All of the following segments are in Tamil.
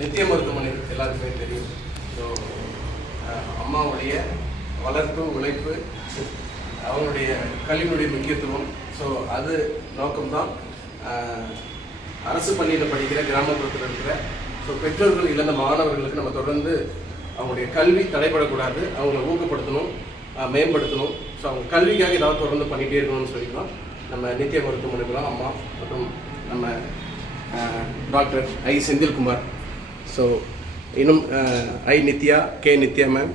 நித்திய மருத்துவமனை எல்லாருக்குமே தெரியும். ஸோ அம்மாவுடைய வளர்ப்பு உழைப்பு அவங்களுடைய கல்வியினுடைய முக்கியத்துவம். ஸோ அது நோக்கம்தான் அரசு பள்ளியில் படிக்கிற கிராமப்புறத்தில் இருக்கிற ஸோ பெற்றோர்கள் இழந்த மாணவர்களுக்கு நம்ம தொடர்ந்து அவங்களுடைய கல்வி தடைபடக்கூடாது. அவங்கள ஊக்கப்படுத்தணும் மேம்படுத்தணும். ஸோ அவங்க கல்விக்காக ஏதாவது தொடர்ந்து பண்ணிகிட்டே இருக்கணும்னு சொல்லிக்கலாம் நம்ம நித்திய மருத்துவமனை அம்மா மற்றும் நம்ம டாக்டர் ஐ செந்தில்குமார். ஸோ இன்னும் I Nithya K Nithya ma'am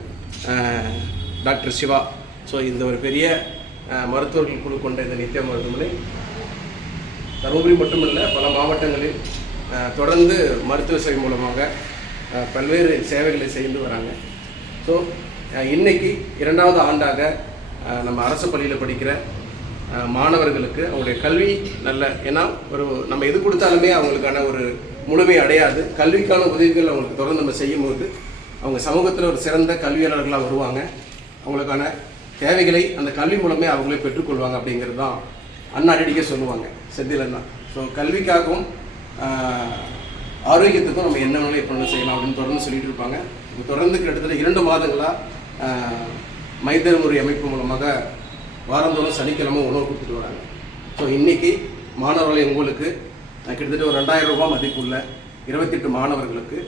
doctor Siva. So இந்த ஒரு பெரிய மருத்துவர்கள் குழு கொண்ட இந்த நித்யா மருத்துவமனை தருமபுரி மட்டுமல்ல பல மாவட்டங்களில் தொடர்ந்து மருத்துவ சேவை மூலமாக பல்வேறு சேவைகளை செய்து வராங்க. ஸோ இன்னைக்கு இரண்டாவது ஆண்டாக நம்ம அரசு பள்ளியில் படிக்கிற மாணவர்களுக்கு அவங்களுடைய கல்வி நல்ல ஏன்னா ஒரு நம்ம எது கொடுத்தாலுமே அவங்களுக்கான ஒரு முழுமை அடையாது. கல்விக்கான உதவிகள் அவங்களுக்கு தொடர்ந்து நம்ம செய்யும்போது அவங்க சமூகத்தில் ஒரு சிறந்த கல்வியாளர்களாக வருவாங்க. அவங்களுக்கான தேவைகளை அந்த கல்வி மூலமே அவங்களே பெற்றுக்கொள்வாங்க அப்படிங்கிறது தான் அண்ணா சொல்லுவாங்க. செந்தில் அண்ணா. ஸோ கல்விக்காகவும் ஆரோக்கியத்துக்கும் நம்ம என்ன வேணாலும் எப்போ செய்யலாம் அப்படின்னு தொடர்ந்து சொல்லிட்டு இருப்பாங்க. தொடர்ந்து கிட்டத்தட்ட இரண்டு மாதங்களாக மைத்தர்முறை அமைப்பு மூலமாக வாரந்தோறும் சனிக்கிழமை உணவு கொடுத்துட்டு வராங்க. ஸோ இன்னைக்கு மாணவர்களை உங்களுக்கு கிட்டத்தட்ட ஒரு ரெண்டாயிரம் ரூபாய் மதிப்புள்ள இருபத்தெட்டு மாணவர்களுக்கு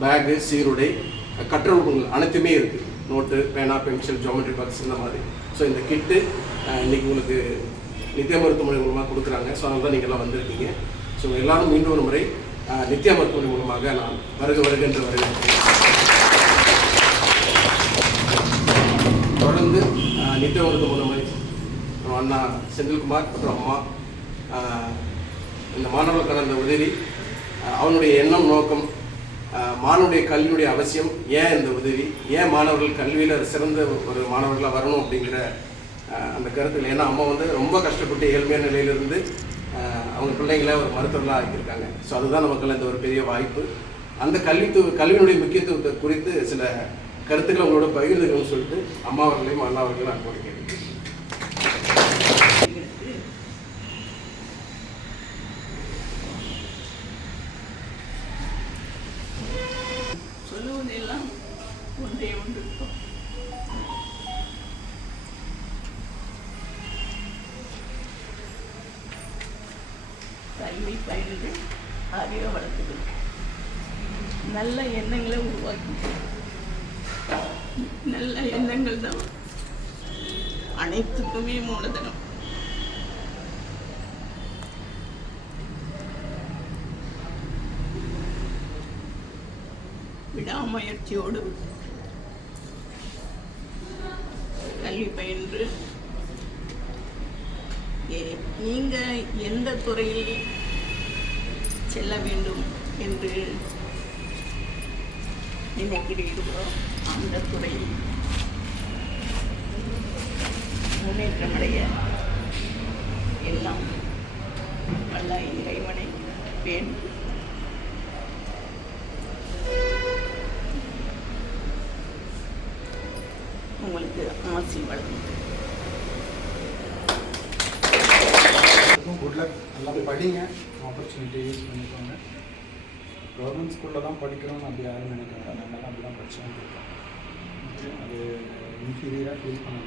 பேகு சீருடை அஹ், கற்றல் அனைத்துமே இருக்குது நோட்டு பேனா பென்சில் ஜாமெட்ரி பாக்ஸ் இந்த மாதிரி. ஸோ இந்த கிட்டு இன்றைக்கி உங்களுக்கு நித்திய மருத்துவமனை மூலமாக கொடுக்குறாங்க. ஸோ அதனால தான் நீங்கள் எல்லாம் வந்திருக்கீங்க. ஸோ எல்லாரும் மீண்டும் ஒரு முறை நித்திய நித்யா மருத்துவமனை மூலமாக நான் வருக வருகின்ற என்று வருகிறேன் தொடர்ந்து நித்திய மருத்துவமனை அண்ணா செந்தில்குமார் மற்றும் அம்மா இந்த மாணவர் கடந்த உதவி அவனுடைய எண்ணம் நோக்கம் மாணவனுடைய கல்வியுடைய அவசியம் ஏன் இந்த உதவி ஏன் மாணவர்கள் கல்வியில் சிறந்த ஒரு மாணவர்களாக வரணும் அப்படிங்கிற அந்த கருத்தில்? ஏன்னா அம்மா வந்து ரொம்ப கஷ்டப்பட்டு ஏழ்மையான நிலையிலிருந்து அவங்க பிள்ளைங்களை ஒரு மருத்துவர்களாக ஆக்கியிருக்காங்க. ஸோ அதுதான் நமக்கு இந்த ஒரு பெரிய வாய்ப்பு. அந்த கல்வித்துவ கல்வியினுடைய முக்கியத்துவத்தை குறித்து சில கருத்துக்களை உங்களோட பகிர்ந்துக்கணும்னு சொல்லிட்டு அம்மா அவர்களையும் அண்ணா அவர்களையும் நான் கோரிக்கிறேன் ஒன்றே ஒன்று கல்வி பயின்று அறிவை வளர்த்துது நல்ல எண்ணங்களை உருவாக்கி நல்ல எண்ணங்கள் தான் அனைத்துக்குமே மூலதனம் விடாமுயற்சியோடு கல்வி பயின்று ஏ- நீங்க எந்த துறையில் செல்ல வேண்டும் என்று நினைக்கிறீர்களோ அந்த துறையில் முன்னேற்றமடைய எல்லாம் வல்ல இறைவனை வேண்டும் உங்களுக்கு ஆசி வழங்கும் குட் லக் நல்லா படிங்க. ஆப்பர்ச்சுனிட்டி யூஸ் பண்ணிக்கோங்க. கவர்மெண்ட் ஸ்கூலில் தான் படிக்கணும்னு அப்படி யாரும் நினைக்கிறாங்க அதனால அப்படி தான் படிச்சு வந்துருக்கோம் அது இன்ஃபீரியராக ஃபீல் பண்ண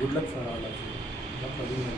good luck for all of நல்லா படிங்க.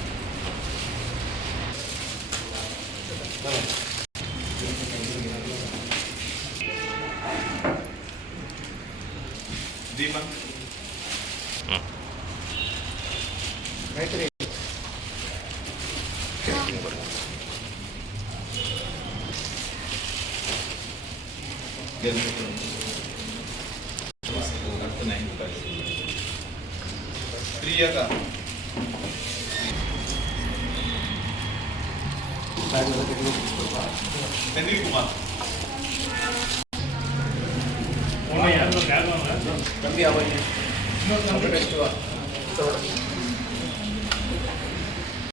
cima. Hum. Vai, Trey. ప్రియగా Kumar தம்பி அவன் இன்னொரு நெக்ஸ்ட் வா